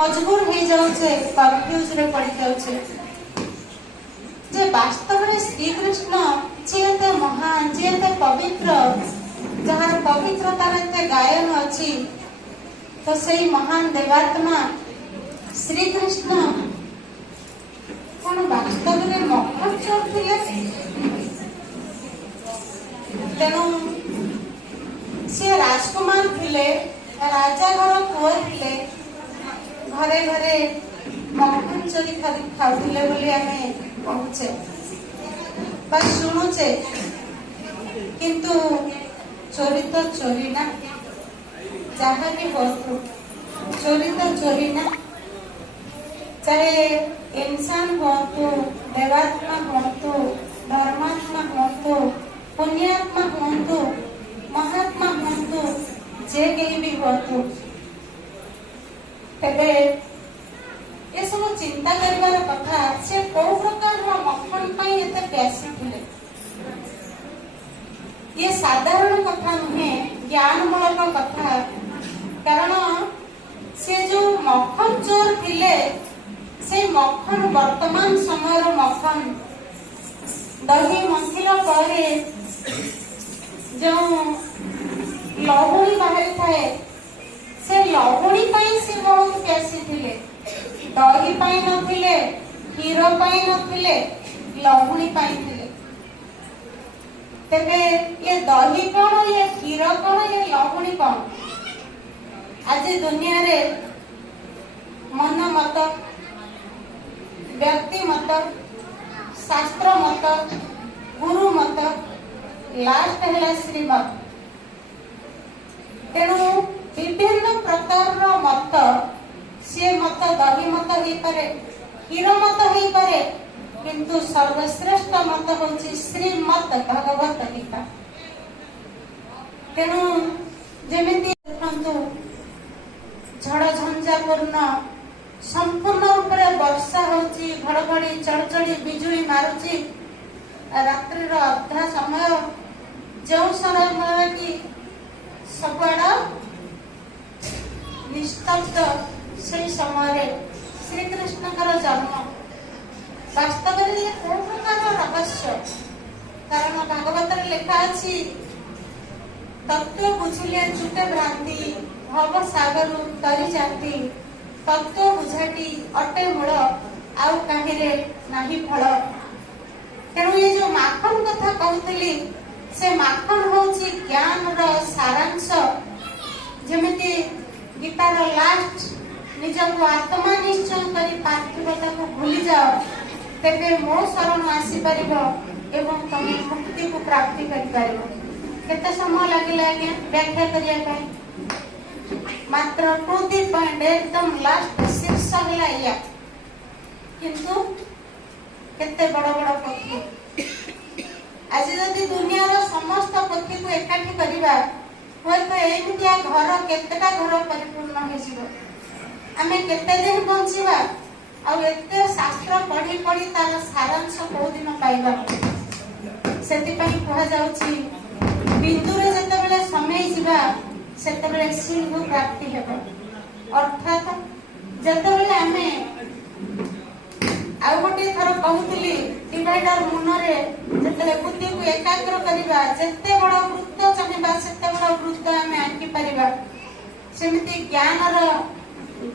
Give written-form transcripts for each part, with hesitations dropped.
मजबूर हो जाऊे कन्फ्यूज रे पड़ जाऊे जे वास्तव में श्री कृष्ण जी महान जी पवित्र जहार पवित्रतार एत गायन अच्छी तो सही महान देवात्मा श्री कृष्ण कौन वास्तव में मखन चोर थे तेणु सी राजकुमार थे राजा घर पुआ थे घरे घरे मखन चोरी खाऊले बोली आमे कहूचे बस शुणुचे किंतु चोरी तो चोरी ना जहाँ भी हो चोरी तो चोरी ना चाहे इंसान हो देवात्मा हो धर्मात्मा हो पुण्यात्मा हो महात्मा हो जे कहीं भी हो तेबे ये सब चिंता करिवार कथा से को प्रकार मखन पाई एते प्यासी थिले ये साधारण कथा नुहे ज्ञानमूलक कथा कारण से जो मखन चोर थिले से मखन वर्तमान समय मखन दही मंथिला परे जो लहुणी बाहरी थाए से लहुणी पाई से बहुत प्यासी थिले दही पाई नथिले क्षीर पाई नथिले लहुणी पाई थिले तेबे ये दही कौन ये क्षीर कौन ये लहुणी कौन आज दुनिया रे मन मत व्यक्ति मत शास्त्र मत गुरु मत लास्ट है श्रीमत तेणु विभिन्न प्रकार मत सी मत दही मत हो पारे क्षीर मत हो पारे किंतु सर्वश्रेष्ठ मत हूँ श्रीमत भगवत गीता तेणु जमीती देखु झड़ झंझा पूर्ण संपूर्ण रूप से वर्षा होची घड़घड़ी चढ़चढ़ी बिजुली मारुची रात्रि अधा समय जो समय कि सबुआड़ निस्तब्ध से समय श्री कृष्ण जन्म वास्तव में ये कौ प्रकार रहस्य कारण भागवत लिखा अच्छी तत्व बुझिले छुटे भ्रांति भव सागर तरी जाती तत्व बुझाटी अटे मूल आउ कहीं नाही फल तेणु ये जो माखन कथा कहूली से माखन होची ज्ञान रो सारांश जेमिति गीतार लास्ट निज को आत्मा निश्चय करी पार्थिवता को भूली जाओ तेबे मो शरण आसी परिबो एवं तमे मुक्ति को प्राप्ति करि परिबो केते समय लागिला आज्ञा व्याख्या करिया पई मात्र 2 पॉइंट एकदम लास्ट शीर्ष हला या किंतु केते बड़ बड़ पक्षी आज जदि दुनिया रो समस्त पक्षी को एकाठी करिबा होय तो एमितिया घर केतेटा घर परिपूर्ण हो जिवो आमे केते दिन बंचिबा आ एते शास्त्र पढ़ी पढ़ी तार सारांश को दिन पाइबा सेति पई कहा जाउची बिंदुरे जते बेले समय जिबा सेते बेले सिंह प्राप्ति हेबो अर्थात जते बेले आमे आ गोटे थर कहूली डिवाइडर मुनरे जते बुद्धि को एकाग्र करिबा जते बड़ वृत्त चाहिबा सेते बड़ वृत्त आमे आंकी परिबा सेमिति ज्ञान रो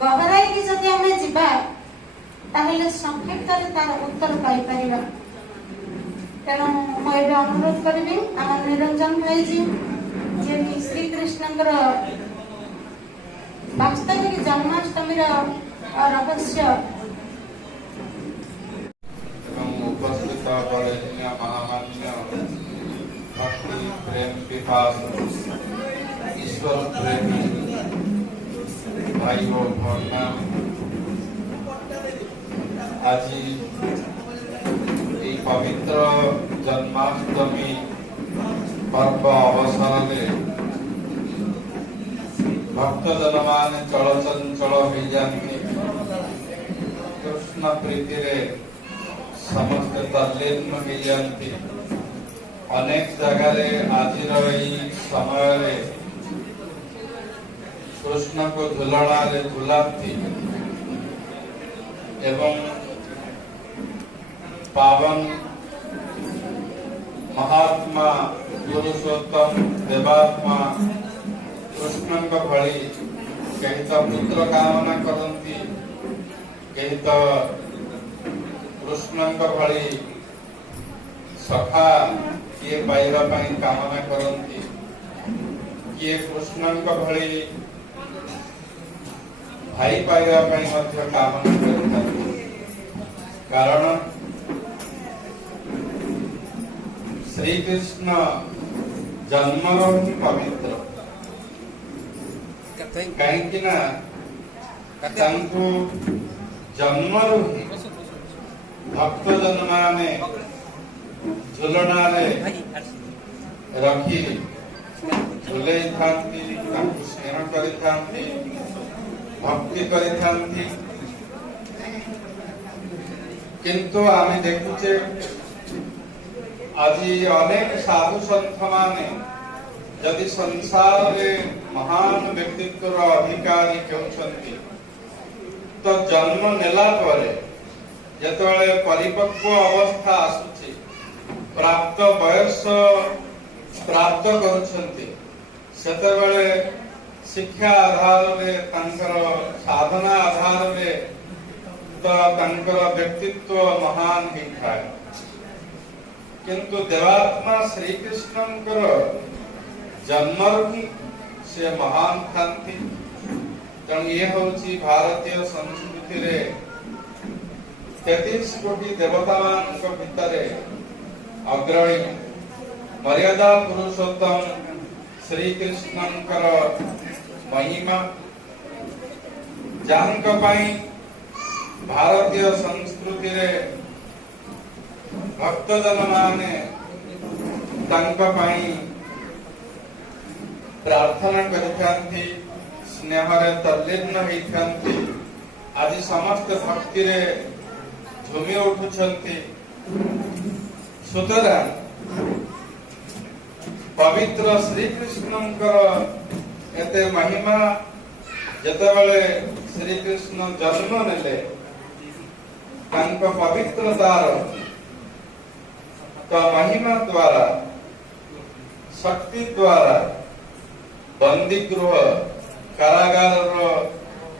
गहराई की जति आमे जिबा ताहले संक्षिप्त तार उत्तर पाई परिबा तेणु मैं अनुरोध करी आम निरंजन भाई जी जे श्री कृष्ण वास्तविक जन्माष्टमी रहस्य उपस्थित महामान्य भक्ति प्रेम पिपास ईश्वर प्रेमी भाई और भगवान आज पवित्र जन्माष्टमी पर्व अवसर में भक्तजन मान चलचंचल हो जाती कृष्ण प्रीति रे समस्त तल्लीन हो जाती अनेक जगह आज समय कृष्ण को झुलना झुलाती एवं पावन महात्मा पुरुषोत्तम देवात्मा कृष्ण भली कही तो पुत्र कामना करती, कही तो कृष्ण भली सखा किए पाइबा कामना करती, किए कृष्ण भली भाई पाइबा कामना करते। कारण श्री कृष्ण जन्मर ही पवित्र, कहीं जन्मर ही भक्त जन माने झुलना रखी झुले स्नेह करी भक्ति करी। किंतु आम देखुचे आज अनेक साधु सन्थ माने यदि संसार में महान व्यक्तित्व अधिकारी कहते तो जन्म नेला परे जेतबेले परिपक्व अवस्था आसुची, प्राप्त बयस प्राप्त करुछंती, सेतेबेले शिक्षा आधार में तांकर साधना आधार में तो तांकर व्यक्तित्व महान ही थाए। किंतु देवात्मा श्री कृष्णंकर जन्मर ही से महान थांती। तेणु ये होची भारतीय संस्कृति रे 33 कोटी देवता मान भितर अग्रणी मर्यादा पुरुषोत्तम श्री कृष्णंकर महिमा जांक पाई भारतीय संस्कृति रे भक्त जन माने तांक पाई प्रार्थना करिथांती, स्नेह रे तल्लीन होइथांती। आज समस्त भक्ति रे झुमी उठुछंती। सुतरां पवित्र श्री कृष्णंकर एते महिमा जेतेबेले श्री कृष्ण जन्म नेले तांक पवित्रतार तो महिमा द्वारा शक्ति द्वारा बंदी गृह कारागार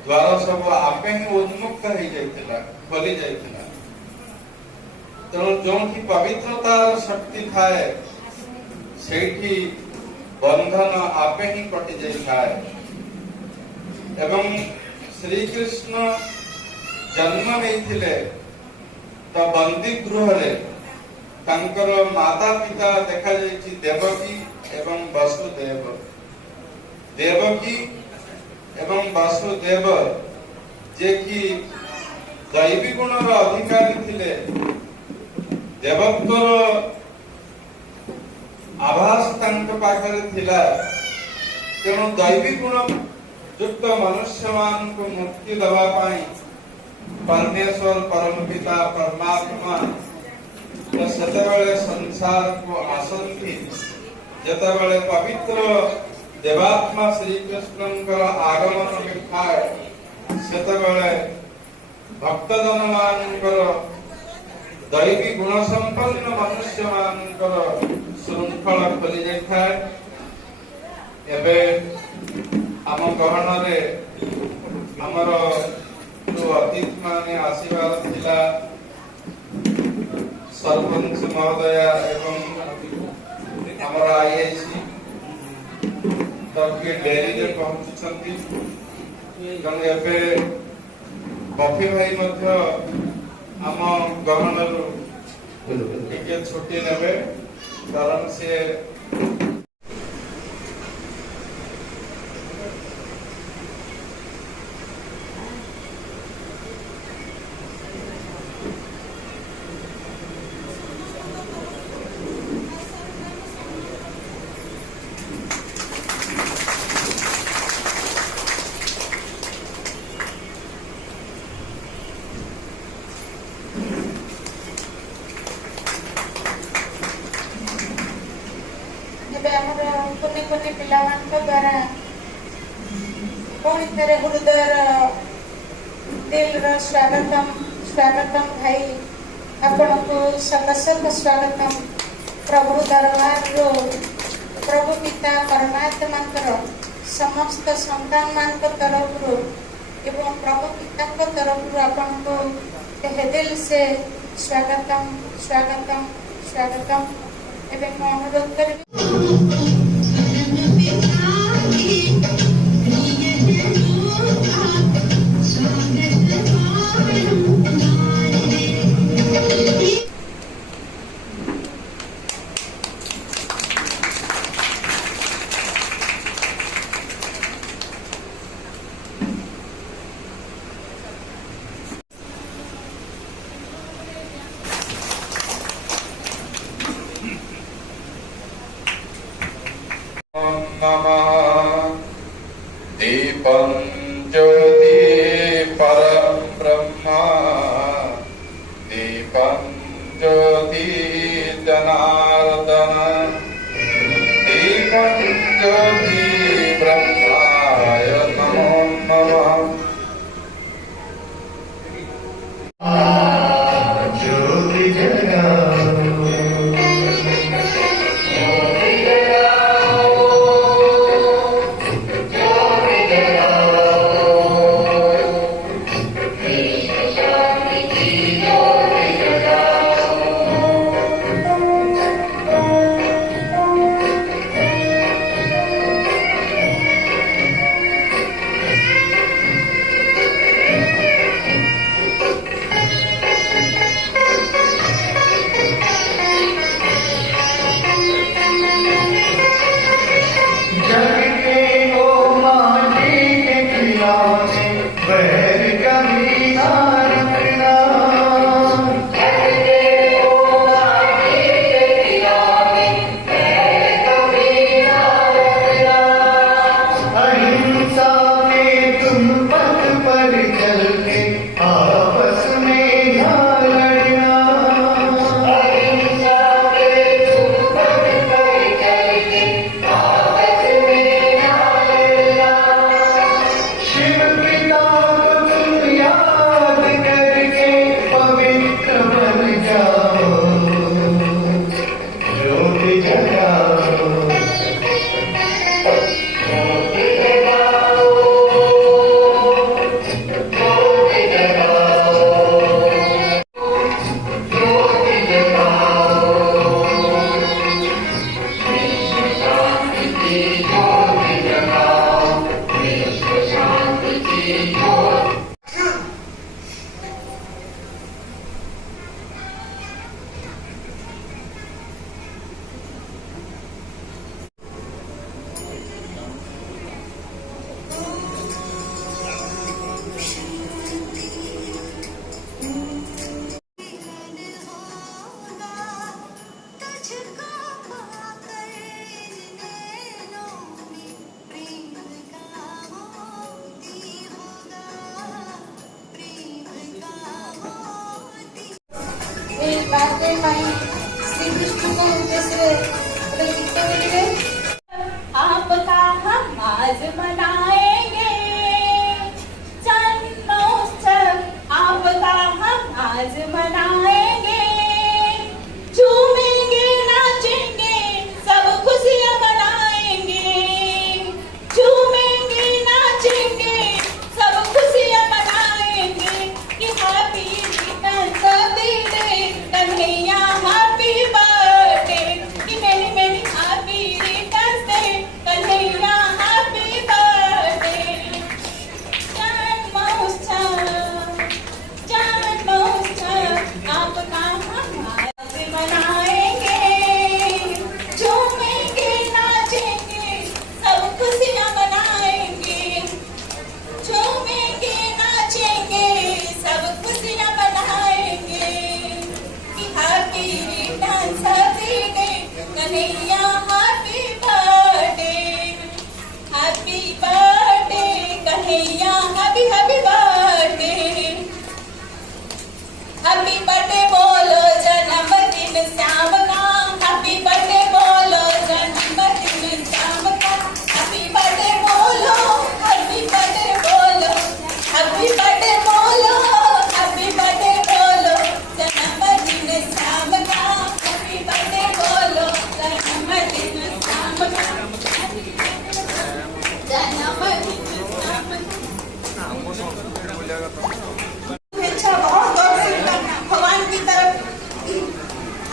द्वार सब आपे ही उन्मुक्त हो जाइतिला, खोली जाइतिला। तेणु जो पवित्रतार शक्ति थाए सेठी बंधन आपे ही कटि जाए। एवं श्री कृष्ण जन्म नहीं तो बंदी गृह रे तांकर माता पिता देखा जाइछि देवकी एवं वसुदेव। देवकी एवं वसुदेव जे कि दैवी गुणर अधिकारी थिले, देवत्वर आभास तांक पाखरे थिला। तेणु दैवी गुण युक्त मनुष्य मान को मुक्ति दवा पाई परमेश्वर परम पिता परमात्मा तो सेतेबेले संसार को आसंती, जेतेबेले पवित्र देवात्मा श्री कृष्णंकर आगमन विखाए सेतेबेले भक्त जन मानकर दैवी गुण संपन्न मनुष्य मानकर श्रृंखला खोली जाए। एबे आम गहन रे हमर जो अतिथि माने आशीर्वाद थिला सरपंच महोदय एवं हमर आईआईसी तक डेरी रे पहुंचछंती। जन एबे बफी भाई मध्य आम गहन रु टिके छुट्टी नेबे, कारण से कुनी पिलावानका द्वारा पुणी थे हृदय दिल स्वागतम स्वागतम भाई आपण को सकसक स्वागतम प्रभु दरबार रो प्रभु पिता परमात्मा समस्त संतान मान तरफ एवं प्रभु पिता तरफ आपण को तहे दिल से स्वागतम स्वागतम स्वागतम एवं मैं अनुरोध करी दीपं ज्योति परं ब्रह्म दीपं ज्योति जनार्दन दीपं ज्योति ब्रह्माय नमो नमः। ज्योति जगाओ श्री कृष्ण को उद्देश्य गीत बोलिए। आपका हम आज मनाएंगे जन्मोत्सव, आपका हम आज मनाएंगे, झूमेंगे नाचेंगे सब खुशियां मनाएंगे, झूमेंगे नाचेंगे सब खुशियां मनाएंगे कि happy returns of the day Kanhaiya, happy birthday कि many many happy returns day Kanhaiya, happy birthday. जन्मोत्सव जन्मोत्सव आपका हम आज मनाएंगे, झूमेंगे नाचेंगे सब खुशियां मनाएंगे, झूमेंगे नाचेंगे सब खुशियां मनाएंगे कि happy returns of the day Kanhaiya, happy birthday, happy birthday Kanhaiya, happy happy birthday, happy birthday बोलो जन्मदिन श्याम का, हैप्पी बर्थडे बोलो जन्मदिन श्याम का, हैप्पी बर्थडे बोलो, हैप्पी बर्थडे बोलो, हैप्पी बर्थडे बोलो, हैप्पी बर्थडे शुभेच्छा बहुत बहुत शुभकामना भगवान की तरफ।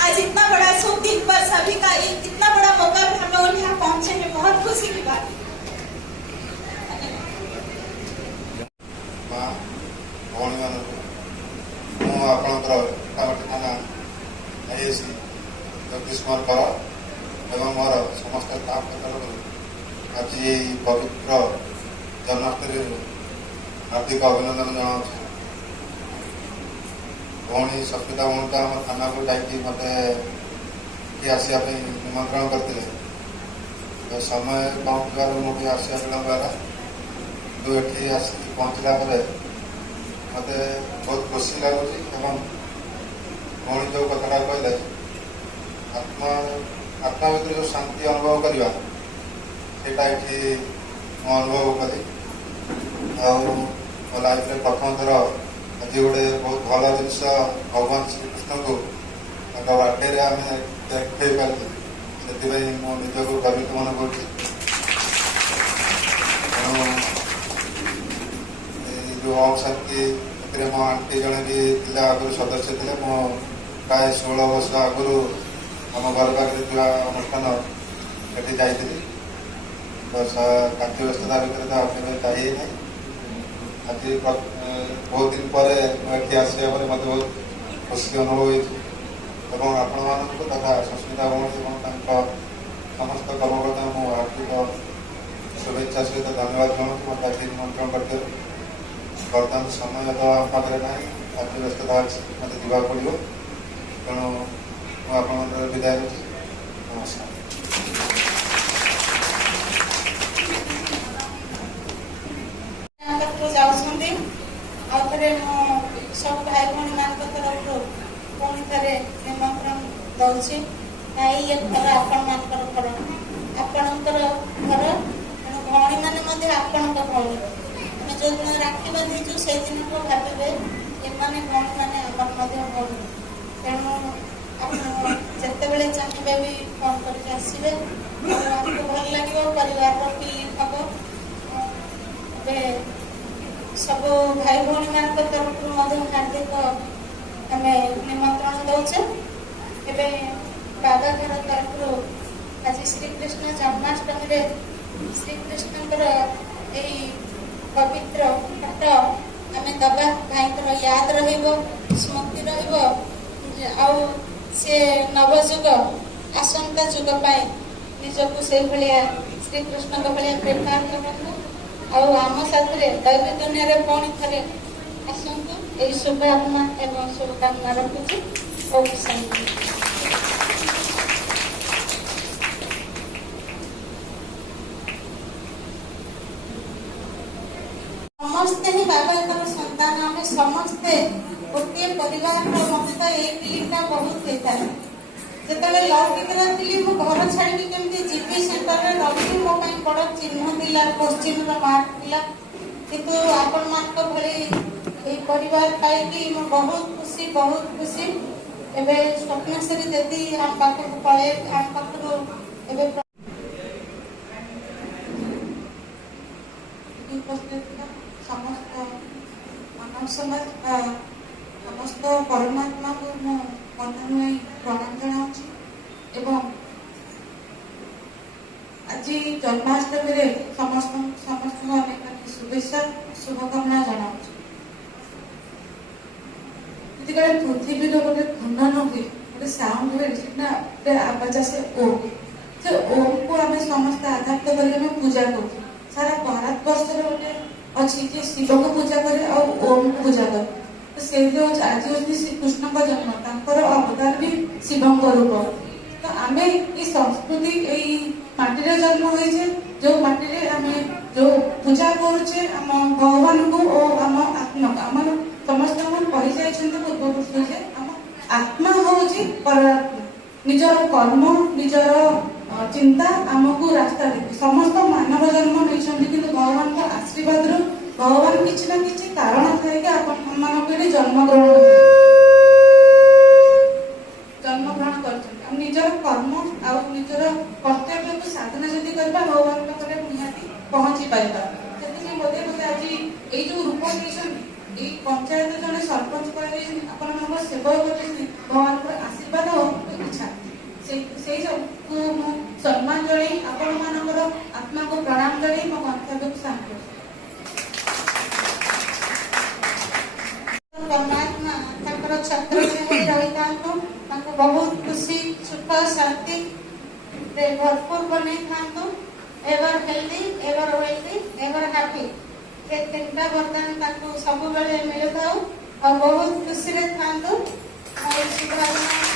आज इतना बड़ा शुभ दिन पर सभी का इतना बड़ा मौका पर हम लोग यहाँ पहुँचे हैं, बहुत खुशी की बात है। भौणी मानक आपणकर कामाटी थाना आईएससी जगदीश कुमार कर एवं मोर समस्त स्टाफ तरफ आज पवित्र जन्माष्टमी हार्दिक अभिनंदन जनाऊँ। भौणी सस्मिता भौणी तो आम थाना को डाकी मत आसवाई निमंत्रण करते समय कम थी मुझे आसवा विलंब है तो ये आसिक पहुँचला मत बहुत खुशी लगुच। भौणी जो कथा कहले आत्मा आत्मा भर जो शांति अनुभव करवा ये मो अनुभव करी लाइफ में प्रथम थर आज गोटे बहुत भल जिन भगवान श्रीकृष्ण को बाटे आम देखी पारे से मो निजक गर्वित मन कर जो ओम शांति मो आंटी जड़े भी आगुरी सदस्य थे मो प्राय 16 वर्ष आगुरी आम घर पाखे अनुष्ठान ये जाइली तो कार्य व्यस्तता भितर तो आपके जाए ना। आज बहुत दिन पर ये आसवा पर मत बहुत खुशी अनुभव हो आपण मानक तथा सस्मिता भौणी और समस्त कर्मकर्ता मो हार्दिक शुभेच्छा सहित धन्यवाद जनाऊँ मत आज निमंत्रण करते। बर्तमान समय तो आम पाखे ना कार्य व्यस्तता मत जा पड़ो तेणु मुझे विदाय नमस्कार। सब भाई भौणी मान तरफ पुणी थे निमंत्रण दौर ये घर आपणकर घर आपणकर घर तेणु भौणी मैंने आपण भौणी आम जो दिन राखी बांधीचु से दिन को भावे एमाने भौणी मैंने आमर भौणी तेणु जिते चाहिए भी फोन करके आसवे आपको भल लगे परिवार फीलिंग हम सब भाई भौणी मान तरफ हार्दिक आम निमंत्रण दौचे। बाबा घर तरफ आज श्रीकृष्ण जन्माष्टमी श्रीकृष्ण यही पवित्र फट आम दबा भाई याद स्मृति रे नवजुग आसंता जुग निजक से भाया श्रीकृष्ण भाया प्रेरणा करते आम साथ दैव दुनिया पुणी थे आसतु यही शुभात्मा एवं शुभकामना रखुची। ओम शांति। समस्ते ही बाबा संतान आम समस्ते गोटे परिवार मत तो ये फीलिंग बहुत होता है जो लौकिक थी मो घर छाड़ी केमती जीवी सेंटर में रही मो बड़ चिन्ह था क्वेश्चन मार्क था किंतु आपण मान भली परिवार पाई बहुत खुशी एवं स्वप्नेश्वरी दीदी आम पाखक पड़े आम पाखर समस्त मानव समाज समस्त परमात्मा को मन प्रणाम जनाऊँ। आज जन्माष्टमी समस्त अनेक शुभेच्छा शुभकामना जनाऊँ। पृथ्वी गोटे खंडन हुए गोटे साउंड हुए गोटे आवाज आसे ओम से ओम को आम समस्त आधारित कर पूजा कर सारा भारत वर्ष गोटे अच्छी जे शिव को पूजा करे और ओम को पूजा करे तो से आज हूँ श्रीकृष्ण का जन्म अवतार भी शिव रूप तो आम ये संस्कृति यही माटी जन्म हो जो माटी आम जो पूजा करुचे आम भगवान को और आम आत्मा आम समस्त कही जाइए पूर्वपुरुष जे आम आत्मा हूँ परमात्मा निजर कर्म निजर चिंता आमको रास्ता देखिए समस्त मानव जन्म नहीं कि भगवान का आशीर्वाद रु भगवान किसी ना किसी कारण थे कि आपको जन्म ग्रहण कर निजर कर्म आ निजर कर्तव्य को साधना जदि करबा भगवान पाखे निहाती पहुंची पाइबा से बोधे मत आज ये जो रूप नहीं पंचायत जड़े सरपंच कर सेवा कर भगवान आशीर्वाद और इच्छा से सम्मान जन आपण मान आत्मा को प्रणाम जन मो गंतव्य को शांत परमात्मा छत्र रही था बहुत खुशी सुख शांति भरपूर बन था ever healthy ever wealthy ever happy ये तीनटा वरदान सब मिल था और बहुत खुशी था शुभकामना